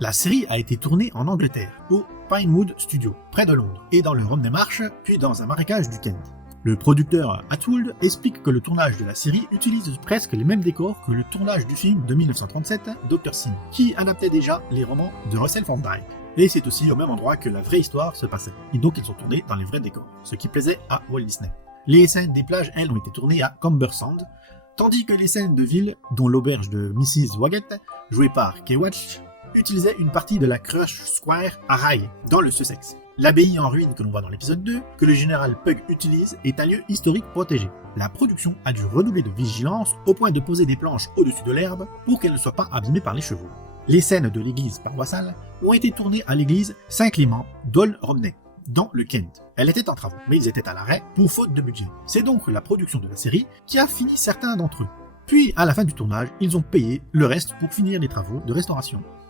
La série a été tournée en Angleterre, au Pinewood Studio, près de Londres, et dans le Romney Marsh, puis dans un marécage du Kent. Le producteur Atwood explique que le tournage de la série utilise presque les mêmes décors que le tournage du film de 1937, Dr. Sim, qui adaptait déjà les romans de Russell Van Dyke. Et c'est aussi au même endroit que la vraie histoire se passait. Et donc ils sont tournés dans les vrais décors, ce qui plaisait à Walt Disney. Les scènes des plages, elles, ont été tournées à Cumbersand, tandis que les scènes de ville, dont l'auberge de Mrs. Waggett, jouée par Kay Watch, utilisaient une partie de la Crush Square à Rye, dans le Sussex. L'abbaye en ruine que l'on voit dans l'épisode 2, que le général Pug utilise, est un lieu historique protégé. La production a dû redoubler de vigilance au point de poser des planches au-dessus de l'herbe pour qu'elles ne soient pas abîmées par les chevaux. Les scènes de l'église paroissiale ont été tournées à l'église Saint-Clément d'Ol-Romney, dans le Kent. Elle était en travaux, mais ils étaient à l'arrêt pour faute de budget. C'est donc la production de la série qui a fini certains d'entre eux. Puis, à la fin du tournage, ils ont payé le reste pour finir les travaux de restauration.